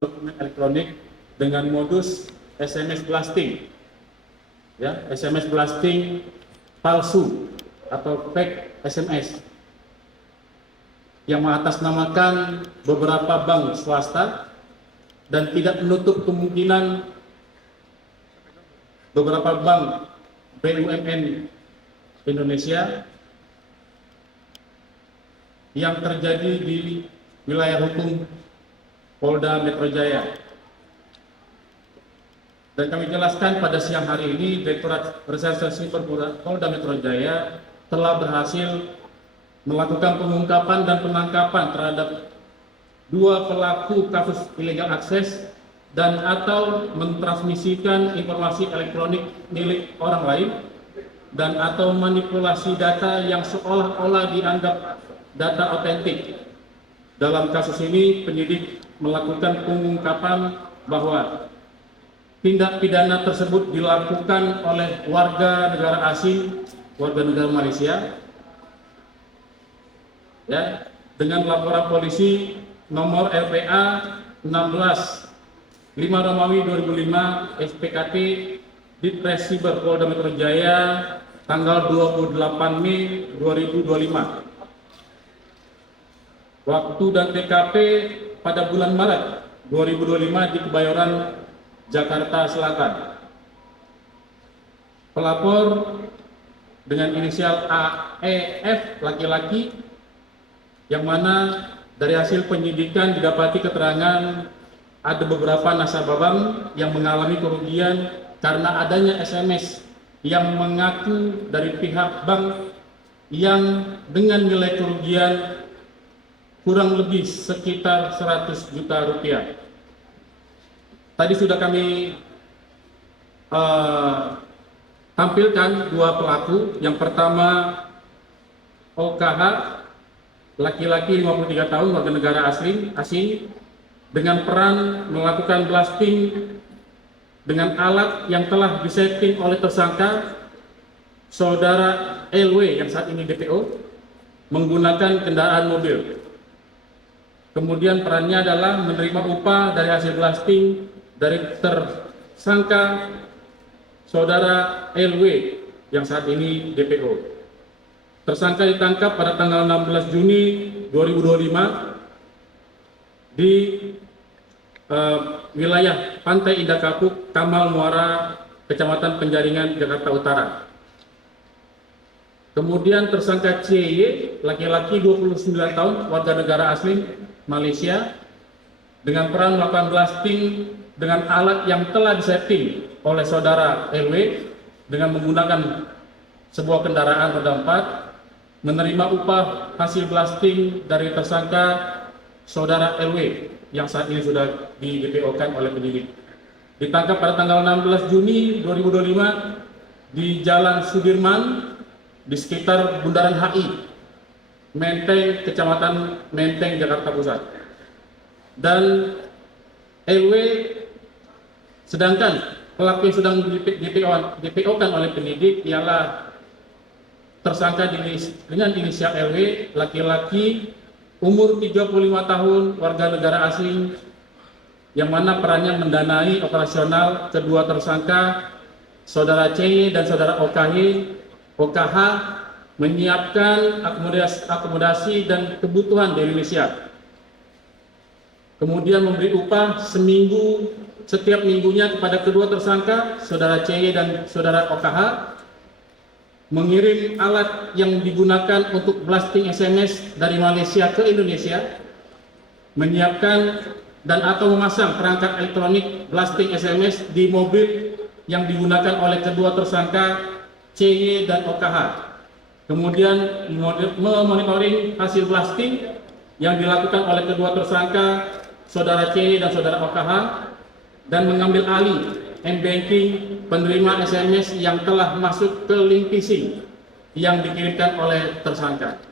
dokumen elektronik dengan modus SMS blasting, ya, SMS blasting palsu atau fake SMS yang mengatasnamakan beberapa bank swasta dan tidak menutup kemungkinan beberapa bank BUMN Indonesia yang terjadi di wilayah hukum Polda Metro Jaya. Dan kami jelaskan pada siang hari ini, Direktorat Reserse Siber Polda Metro Jaya telah berhasil melakukan pengungkapan dan penangkapan terhadap 2 pelaku kasus illegal akses dan atau mentransmisikan informasi elektronik milik orang lain dan atau manipulasi data yang seolah-olah dianggap data otentik. Dalam kasus ini, penyidik melakukan pengungkapan bahwa tindak pidana tersebut dilakukan oleh warga negara asing, warga negara Malaysia, ya, dengan laporan polisi nomor LPA 16 5 Romawi 2005 SPKT Ditres Siber Polda Metro Jaya tanggal 28 Mei 2025. Waktu dan TKP pada bulan Maret 2025 di Kebayoran, Jakarta Selatan. Pelapor dengan inisial AEF laki-laki, yang mana dari hasil penyidikan didapati keterangan ada beberapa nasabah bank yang mengalami kerugian karena adanya SMS yang mengaku dari pihak bank yang dengan nilai kerugian kurang lebih sekitar 100 juta rupiah. Tadi sudah kami tampilkan 2 pelaku. Yang pertama OKH, laki-laki 53 tahun, warga negara asing, dengan peran melakukan blasting dengan alat yang telah disetting oleh tersangka saudara LW yang saat ini DPO menggunakan kendaraan mobil. Kemudian perannya adalah menerima upah dari hasil blasting dari tersangka saudara LW yang saat ini DPO. Tersangka ditangkap pada tanggal 16 Juni 2025 di wilayah Pantai Indah Kapuk, Kamal Muara, Kecamatan Penjaringan, Jakarta Utara. Kemudian tersangka CY, laki-laki 29 tahun, warga negara asli Malaysia, dengan peran melakukan blasting dengan alat yang telah disetting oleh saudara LW dengan menggunakan sebuah kendaraan roda 4, menerima upah hasil blasting dari tersangka saudara LW yang saat ini sudah di DPO-kan oleh penyidik. Ditangkap pada tanggal 16 Juni 2025 di Jalan Sudirman di sekitar Bundaran HI, Menteng, Kecamatan Menteng, Jakarta Pusat. Dan LW, sedangkan pelaku yang sedang DPO-kan oleh penyidik ialah tersangka dengan inisial LW, laki-laki umur 35 tahun, warga negara asing, yang mana perannya mendanai operasional kedua tersangka saudara CY dan saudara OKH menyiapkan akomodasi dan kebutuhan di Indonesia. Kemudian memberi upah setiap minggunya kepada kedua tersangka, saudara CY dan saudara OKH, mengirim alat yang digunakan untuk blasting SMS dari Malaysia ke Indonesia, menyiapkan dan atau memasang perangkat elektronik blasting SMS di mobil yang digunakan oleh kedua tersangka CY dan OKH. Kemudian memonitoring hasil blasting yang dilakukan oleh kedua tersangka saudara CY dan saudara OKH dan mengambil alih M-Banking penerima SMS yang telah masuk ke link phishing yang dikirimkan oleh tersangka.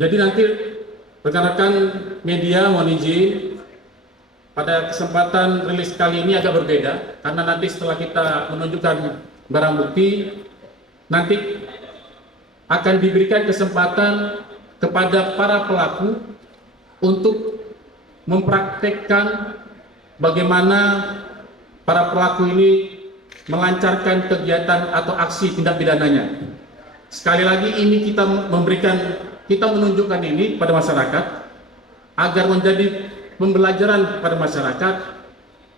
Jadi nanti rekan-rekan media mohon izin, pada kesempatan rilis kali ini agak berbeda karena nanti setelah kita menunjukkan barang bukti, nanti akan diberikan kesempatan kepada para pelaku untuk mempraktekkan bagaimana para pelaku ini melancarkan kegiatan atau aksi tindak pidananya. Sekali lagi ini kita menunjukkan ini pada masyarakat agar menjadi pembelajaran pada masyarakat,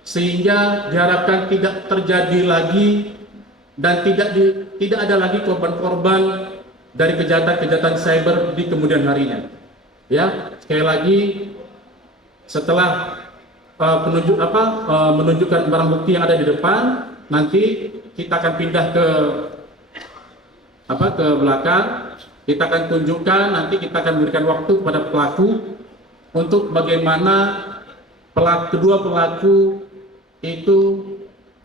sehingga diharapkan tidak terjadi lagi dan tidak ada lagi korban-korban dari kejahatan-kejahatan cyber di kemudian harinya. Ya, sekali lagi setelah menunjukkan barang bukti yang ada di depan, nanti kita akan pindah ke belakang. Kita akan tunjukkan, nanti kita akan berikan waktu kepada pelaku untuk bagaimana kedua pelaku itu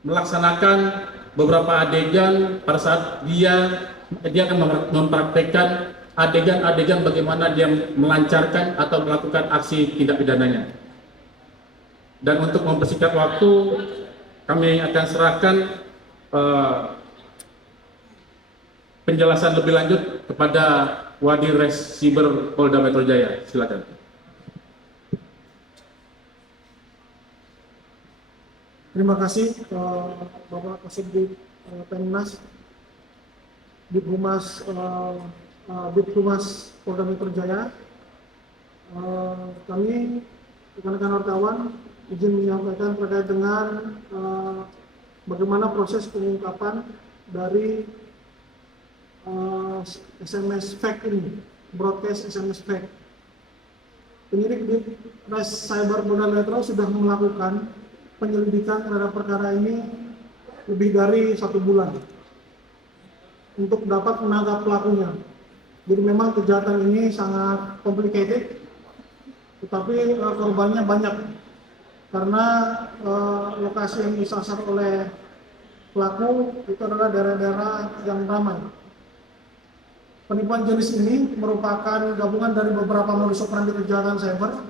melaksanakan beberapa adegan pada saat dia akan mempraktekkan adegan-adegan bagaimana dia melancarkan atau melakukan aksi tindak pidananya. Dan untuk mempersingkat waktu, kami akan serahkan penjelasan lebih lanjut kepada Wadires Siber Polda Metro Jaya. Silakan. Terima kasih Bapak Kasubdit Pemnas, Dithumas Polda Metro Jaya. Kami rekan-rekan wartawan izin menyampaikan terkait dengan bagaimana proses pengungkapan dari SMS fake ini, broadcast SMS fake. Penyidik di Res Cyber Polda Metro sudah melakukan penyelidikan terhadap perkara ini lebih dari 1 bulan untuk dapat menangkap pelakunya. Jadi memang kejahatan ini sangat complicated, tetapi korbannya banyak karena lokasi yang disasar oleh pelaku itu adalah daerah-daerah yang ramai. Penipuan jenis ini merupakan gabungan dari beberapa modus operandi kejahatan cyber.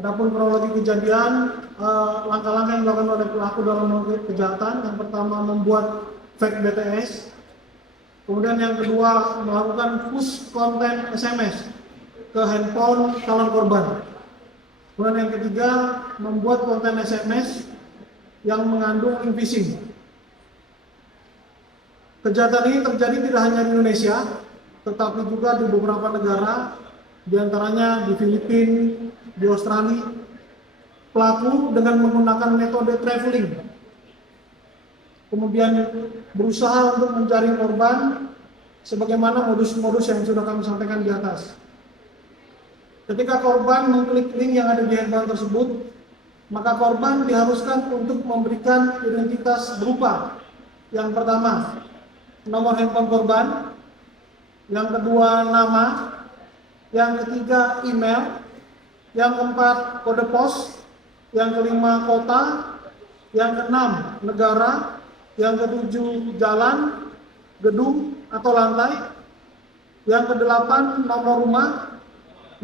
Adapun kronologi kejadian, langkah-langkah yang dilakukan oleh pelaku dalam melakukan kejahatan, yang pertama membuat fake BTS, kemudian yang kedua melakukan push konten SMS ke handphone calon korban, kemudian yang ketiga membuat konten SMS yang mengandung link phishing. Kejahatan ini terjadi tidak hanya di Indonesia, tetapi juga di beberapa negara, diantaranya di Filipina, di Australia. Pelaku dengan menggunakan metode traveling, kemudian berusaha untuk mencari korban, sebagaimana modus-modus yang sudah kami sampaikan di atas. Ketika korban mengklik link yang ada di handphone tersebut, maka korban diharuskan untuk memberikan identitas berupa yang pertama, nomor handphone korban, yang kedua nama, yang ketiga email, yang keempat kode pos, yang kelima kota, yang keenam negara, yang ketujuh jalan, gedung atau lantai, yang kedelapan nomor rumah,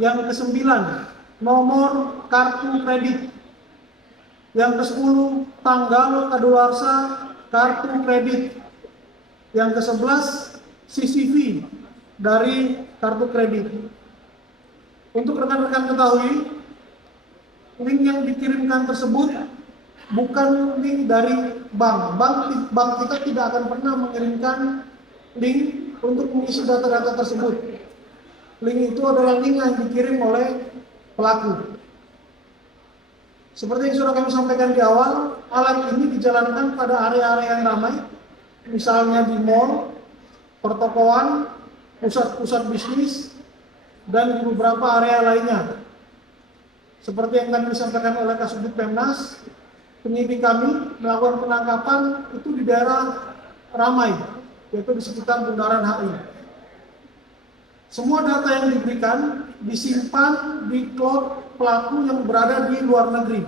yang kesembilan nomor kartu kredit, yang ke-10 tanggal kadaluarsa kartu kredit, yang ke-11 CCV dari kartu kredit. Untuk rekan-rekan ketahui, link yang dikirimkan tersebut bukan link dari bank. Bank kita tidak akan pernah mengirimkan link untuk mengisi data-data tersebut. Link itu adalah link yang dikirim oleh pelaku. Seperti yang sudah kami sampaikan di awal, alat ini dijalankan pada area-area yang ramai, misalnya di mall, pertokoan, pusat-pusat bisnis, dan di beberapa area lainnya. Seperti yang tadi disampaikan oleh Kasubdit Pemnas, penyidik kami melakukan penangkapan itu di daerah ramai, yaitu di sekitar Bundaran HI. Semua data yang diberikan disimpan di cloud pelaku yang berada di luar negeri.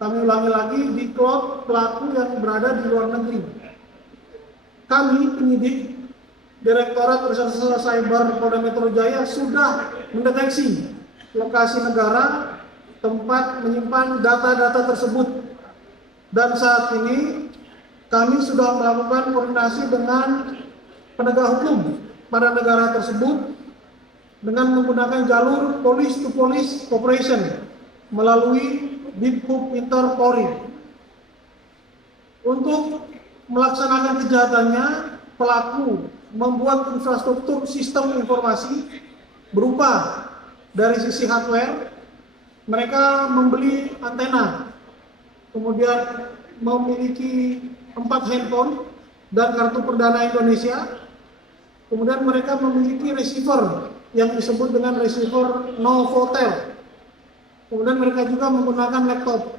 Kami ulangi lagi, di cloud pelaku yang berada di luar negeri. Kami penyidik Direktorat Reserse Cyber Polda Metro Jaya sudah mendeteksi lokasi negara tempat menyimpan data-data tersebut, dan saat ini kami sudah melakukan koordinasi dengan penegak hukum pada negara tersebut dengan menggunakan jalur police to police cooperation melalui Bidhub Interpolri. Untuk melaksanakan kejahatannya, pelaku membuat infrastruktur sistem informasi berupa dari sisi hardware, mereka membeli antena, kemudian memiliki 4 handphone dan kartu perdana Indonesia, kemudian mereka memiliki receiver yang disebut dengan receiver Novotel, kemudian mereka juga menggunakan laptop.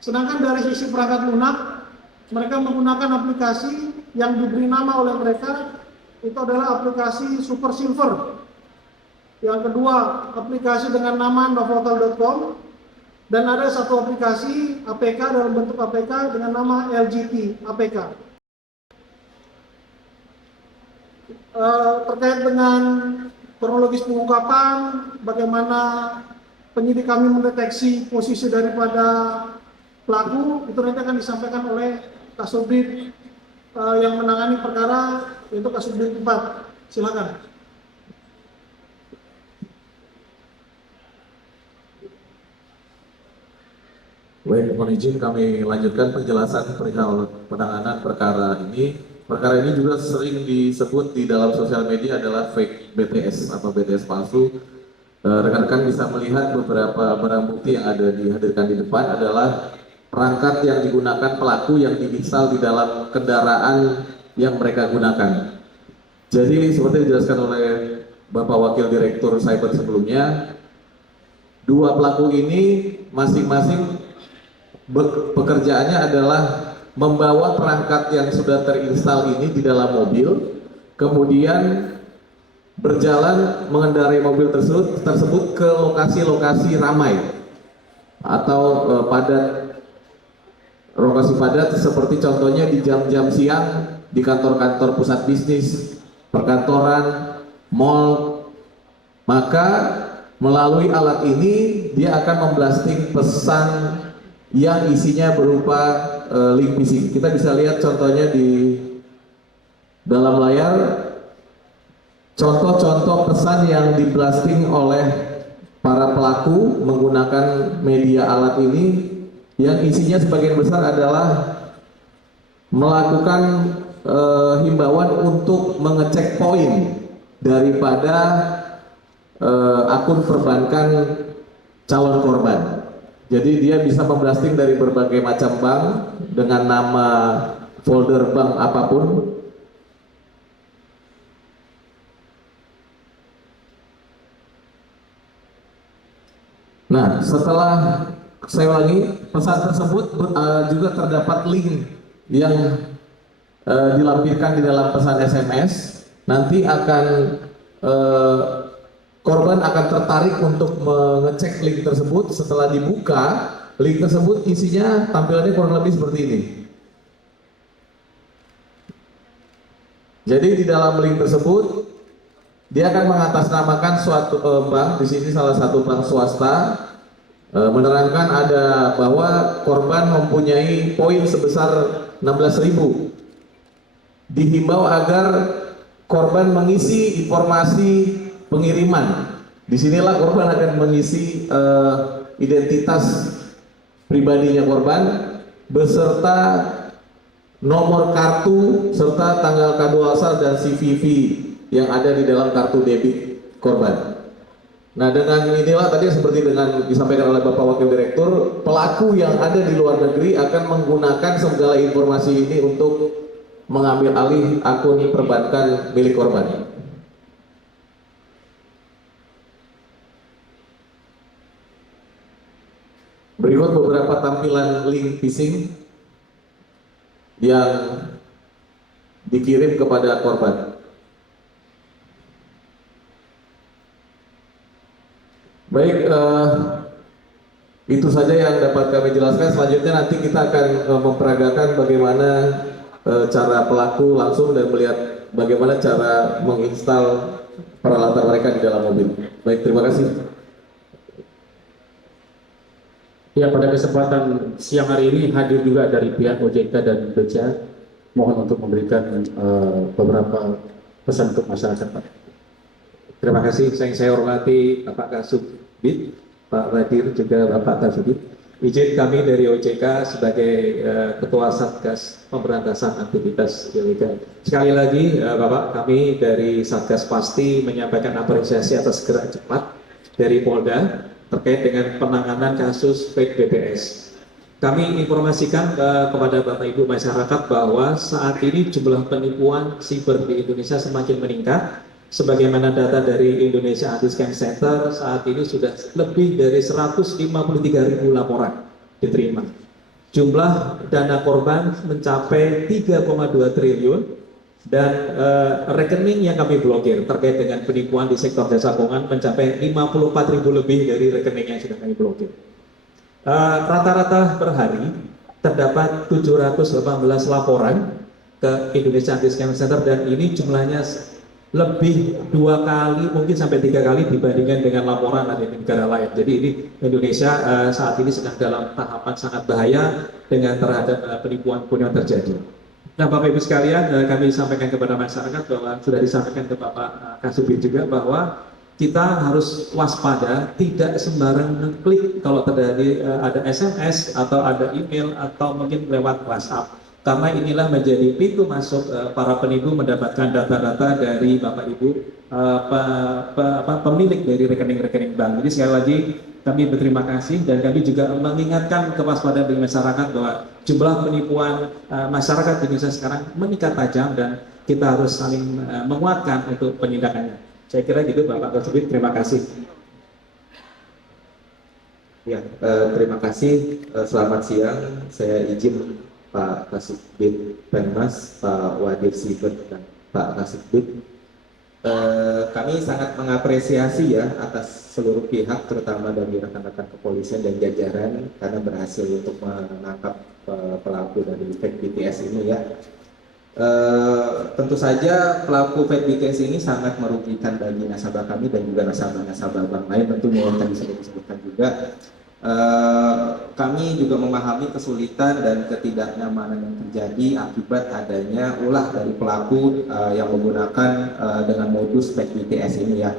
Sedangkan dari sisi perangkat lunak, mereka menggunakan aplikasi yang diberi nama oleh mereka, itu adalah aplikasi Super Silver. Yang kedua, aplikasi dengan nama novotel.com, dan ada satu aplikasi APK dalam bentuk APK dengan nama LGT APK. Terkait dengan kronologis pengungkapan, bagaimana penyidik kami mendeteksi posisi daripada pelaku, itu nanti akan disampaikan oleh Kasubdit yang menangani perkara, yaitu Kasubdit 4. Silakan. Baik, mohon izin kami lanjutkan penjelasan perihal penanganan perkara ini. Perkara ini juga sering disebut di dalam sosial media adalah fake BTS atau BTS palsu. Rekan-rekan bisa melihat beberapa barang bukti yang ada dihadirkan di depan adalah perangkat yang digunakan pelaku yang diinstal di dalam kendaraan yang mereka gunakan. Jadi seperti dijelaskan oleh Bapak Wakil Direktur Cyber sebelumnya, dua pelaku ini masing-masing pekerjaannya adalah membawa perangkat yang sudah terinstal ini di dalam mobil, kemudian berjalan mengendarai mobil tersebut ke lokasi-lokasi ramai atau padat, lokasi padat seperti contohnya di jam-jam siang di kantor-kantor pusat bisnis, perkantoran, mal. Maka melalui alat ini dia akan memblasting pesan yang isinya berupa link phishing. Kita bisa lihat contohnya di dalam layar, contoh-contoh pesan yang diblasting oleh para pelaku menggunakan media alat ini, yang isinya sebagian besar adalah melakukan himbauan untuk mengecek poin daripada akun perbankan calon korban. Jadi dia bisa memblasting dari berbagai macam bank dengan nama folder bank apapun. Nah, setelah saya ulangi, pesan tersebut juga terdapat link yang dilampirkan di dalam pesan SMS. Nanti akan korban akan tertarik untuk mengecek link tersebut. Setelah dibuka, link tersebut isinya tampilannya kurang lebih seperti ini. Jadi di dalam link tersebut dia akan mengatasnamakan suatu bank, di sini salah satu bank swasta, menerangkan ada bahwa korban mempunyai poin sebesar 16.000. Dihimbau agar korban mengisi informasi pengiriman. Disinilah korban akan mengisi identitas pribadinya korban beserta nomor kartu serta tanggal kadaluarsa dan CVV yang ada di dalam kartu debit korban. Nah, dengan inilah tadi seperti dengan disampaikan oleh Bapak Wakil Direktur, pelaku yang ada di luar negeri akan menggunakan segala informasi ini untuk mengambil alih akun perbankan milik korban. Berikut beberapa tampilan link phishing yang dikirim kepada korban. Baik, itu saja yang dapat kami jelaskan. Selanjutnya nanti kita akan memperagakan bagaimana cara pelaku langsung dan melihat bagaimana cara menginstal peralatan mereka di dalam mobil. Baik, terima kasih. Ya, pada kesempatan siang hari ini hadir juga dari pihak OJK dan BCA. Mohon untuk memberikan beberapa pesan untuk masyarakat, Pak. Terima kasih. Yang saya hormati Bapak Kasubdit, Pak Wadir, juga Bapak Kasubdit. Izin kami dari OJK sebagai Ketua Satgas Pemberantasan Aktivitas Ilegal. Sekali lagi Bapak, kami dari Satgas pasti menyampaikan apresiasi atas gerak cepat dari Polda terkait dengan penanganan kasus fake BPS. Kami informasikan kepada Bapak Ibu masyarakat bahwa saat ini jumlah penipuan siber di Indonesia semakin meningkat. Sebagaimana data dari Indonesia Anti-Scam Center, saat ini sudah lebih dari 153.000 laporan diterima. Jumlah dana korban mencapai 3,2 triliun dan rekening yang kami blokir terkait dengan penipuan di sektor jasa keuangan mencapai 54.000 lebih dari rekening yang sudah kami blokir. Rata-rata per hari terdapat 718 laporan ke Indonesia Anti-Scam Center dan ini jumlahnya lebih 2 kali, mungkin sampai 3 kali dibandingkan dengan laporan dari negara lain. Jadi ini Indonesia saat ini sedang dalam tahapan sangat bahaya dengan terhadap penipuan-penipuan yang terjadi. Nah, Bapak Ibu sekalian, kami sampaikan kepada masyarakat bahwa sudah disampaikan ke Bapak Kasubit juga bahwa kita harus waspada, tidak sembarang klik kalau terjadi ada SMS atau ada email atau mungkin lewat WhatsApp. Karena inilah menjadi pintu masuk para penipu mendapatkan data-data dari Bapak Ibu pemilik dari rekening-rekening bank. Jadi sekali lagi kami berterima kasih dan kami juga mengingatkan kewaspadaan dari masyarakat bahwa jumlah penipuan masyarakat Indonesia sekarang meningkat tajam dan kita harus saling menguatkan untuk penindakannya. Saya kira gitu Bapak Kasubit, terima kasih. Ya, terima kasih. Selamat siang. Saya izin Pak Kasubit Penmas, Pak Wadir Siber, dan Pak Kasubit. Kami sangat mengapresiasi ya atas seluruh pihak, terutama dari rekan-rekan kepolisian dan jajaran, karena berhasil untuk menangkap pelaku dari fake BTS ini ya. Tentu saja pelaku fake BTS ini sangat merugikan bagi nasabah kami dan juga nasabah-nasabah bank lain tentunya yang tadi sudah disebutkan juga. Kami juga memahami kesulitan dan ketidaknyamanan yang terjadi akibat adanya ulah dari pelaku yang menggunakan dengan modus fake BTS ini ya.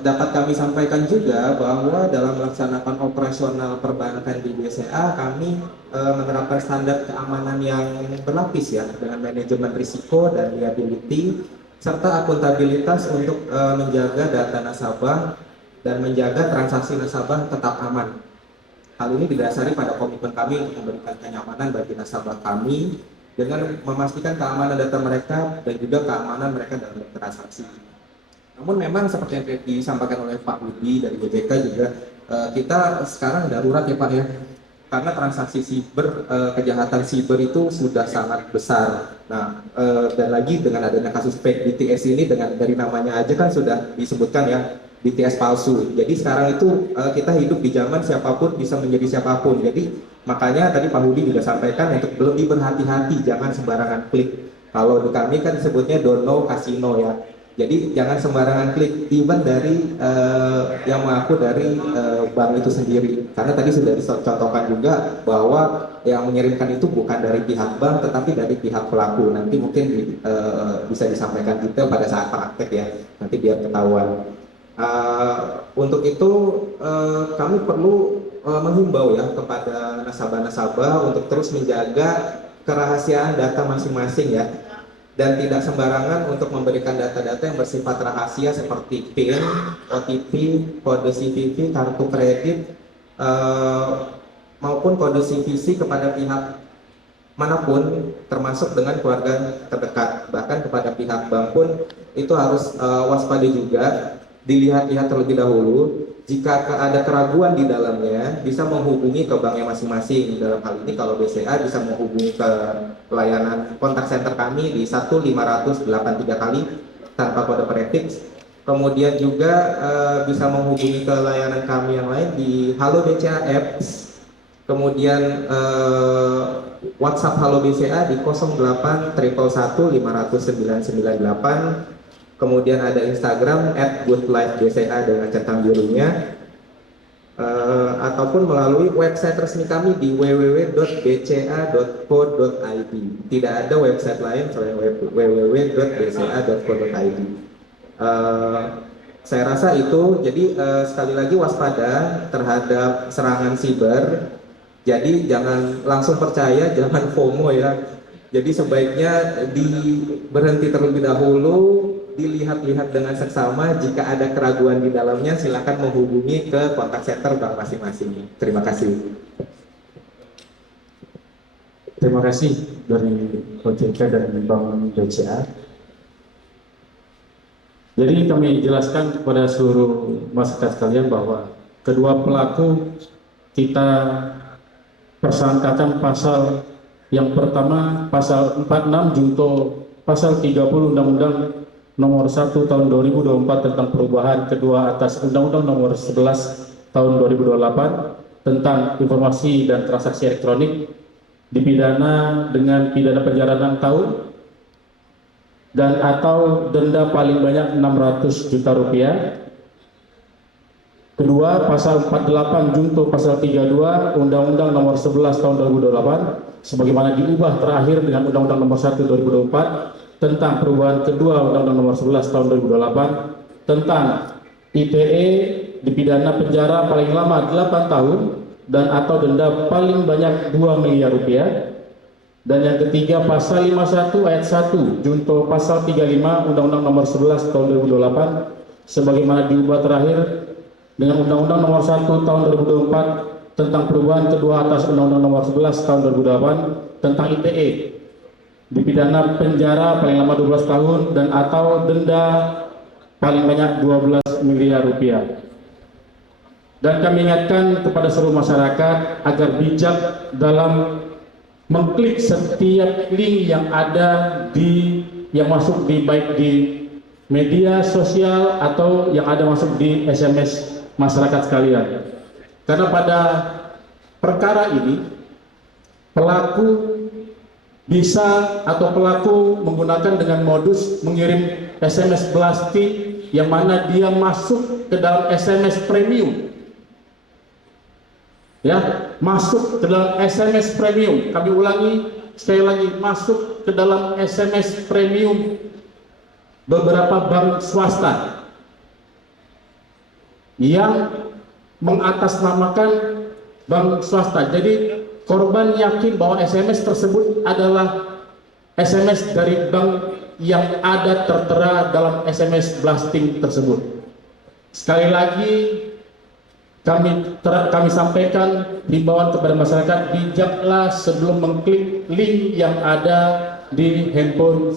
Dapat kami sampaikan juga bahwa dalam melaksanakan operasional perbankan di BCA kami menerapkan standar keamanan yang berlapis ya, dengan manajemen risiko dan liability serta akuntabilitas untuk menjaga data nasabah dan menjaga transaksi nasabah tetap aman. Hal ini didasari pada komitmen kami untuk memberikan kenyamanan bagi nasabah kami dengan memastikan keamanan data mereka dan juga keamanan mereka dalam transaksi. Namun memang seperti yang disampaikan oleh Pak Budi dari BJK juga, kita sekarang darurat ya Pak ya, karena transaksi siber, kejahatan siber itu sudah sangat besar. Nah, dan lagi dengan adanya kasus fake BTS ini, dari namanya aja kan sudah disebutkan ya, BTS palsu. Jadi sekarang itu kita hidup di zaman siapapun bisa menjadi siapapun. Jadi makanya tadi Pak Budi juga sampaikan untuk lebih berhati-hati, jangan sembarangan klik. Kalau di kami kan disebutnya don't know casino ya. Jadi jangan sembarangan klik, even dari yang mengaku dari bank itu sendiri. Karena tadi sudah dicontohkan juga bahwa yang mengirimkan itu bukan dari pihak bank, tetapi dari pihak pelaku. Nanti mungkin bisa disampaikan detail pada saat praktek ya, nanti biar ketahuan. Untuk itu kami perlu menghimbau ya kepada nasabah-nasabah untuk terus menjaga kerahasiaan data masing-masing ya, dan tidak sembarangan untuk memberikan data-data yang bersifat rahasia seperti PIN, OTP, kode CVV, kartu kredit, maupun kode CVC kepada pihak manapun, termasuk dengan keluarga terdekat. Bahkan kepada pihak bank pun itu harus waspada juga, dilihat-lihat terlebih dahulu. Jika ada keraguan di dalamnya, bisa menghubungi ke banknya masing-masing. Dalam hal ini kalau BCA bisa menghubungi ke layanan kontak center kami di 1-500-83 kali tanpa kode prefix. Kemudian juga bisa menghubungi ke layanan kami yang lain di Halo BCA Apps. Kemudian WhatsApp Halo BCA di 08-111-500-9998. Kemudian ada Instagram @goodlifebca dengan centang birunya, ataupun melalui website resmi kami di www.bca.co.id. Tidak ada website lain selain www.bca.co.id. saya rasa itu. Jadi sekali lagi waspada terhadap serangan siber. Jadi jangan langsung percaya, jangan FOMO ya. Jadi sebaiknya berhenti terlebih dahulu, dilihat-lihat dengan seksama. Jika ada keraguan di dalamnya, silakan menghubungi ke kontak center bank masing-masing. Terima kasih. Terima kasih dari OJK dan Bank BCA. Jadi kami jelaskan kepada seluruh masyarakat sekalian bahwa kedua pelaku kita persangkakan pasal yang pertama pasal 46 junto pasal 30 Undang-Undang Nomor 1 Tahun 2024 tentang perubahan kedua atas Undang-Undang Nomor 11 Tahun 2028 tentang informasi dan transaksi elektronik, dipidana dengan pidana penjara 6 tahun dan atau denda paling banyak 600 juta rupiah. Kedua, pasal 48 junto pasal 32 Undang-Undang Nomor 11 Tahun 2028 sebagaimana diubah terakhir dengan Undang-Undang Nomor 1 2024 tentang perubahan kedua Undang-Undang Nomor 11 Tahun 2028 tentang ITE, dipidana penjara paling lama 8 tahun dan atau denda paling banyak 2 miliar rupiah. Dan yang ketiga, pasal 51 ayat 1 junto pasal 35 Undang-Undang Nomor 11 Tahun 2028 sebagaimana diubah terakhir dengan Undang-Undang Nomor 1 Tahun 2024 tentang perubahan kedua atas Undang-Undang Nomor 11 Tahun 2008 tentang ITE, dipidana penjara paling lama 12 tahun dan atau denda paling banyak 12 miliar rupiah. Dan kami ingatkan kepada seluruh masyarakat agar bijak dalam mengklik setiap link yang ada yang masuk baik di media sosial atau yang ada masuk di SMS masyarakat sekalian. Karena pada perkara ini pelaku bisa atau pelaku menggunakan dengan modus mengirim SMS blasting yang mana dia masuk ke dalam SMS premium. Ya, masuk ke dalam SMS premium. Kami ulangi sekali lagi, masuk ke dalam SMS premium beberapa bank swasta yang mengatasnamakan bank swasta. Jadi korban yakin bahwa SMS tersebut adalah SMS dari bank yang ada tertera dalam SMS blasting tersebut. Sekali lagi kami sampaikan himbauan kepada masyarakat, bijaklah sebelum mengklik link yang ada di handphone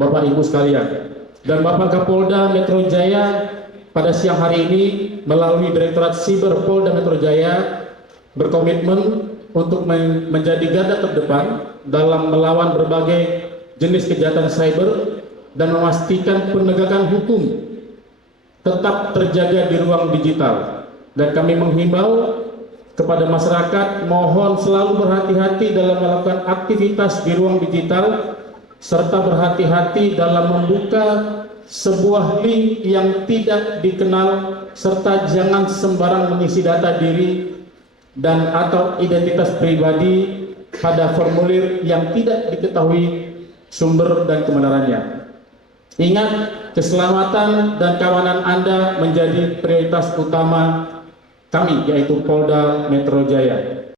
Bapak Ibu sekalian. Dan Bapak Kapolda Metro Jaya pada siang hari ini melalui Direktorat Siber Polda Metro Jaya berkomitmen untuk menjadi garda terdepan dalam melawan berbagai jenis kejahatan cyber dan memastikan penegakan hukum tetap terjaga di ruang digital. Dan kami menghimbau kepada masyarakat mohon selalu berhati-hati dalam melakukan aktivitas di ruang digital serta berhati-hati dalam membuka sebuah link yang tidak dikenal serta jangan sembarang mengisi data diri dan atau identitas pribadi pada formulir yang tidak diketahui sumber dan kebenarannya. Ingat, keselamatan dan keamanan Anda menjadi prioritas utama kami, yaitu Polda Metro Jaya.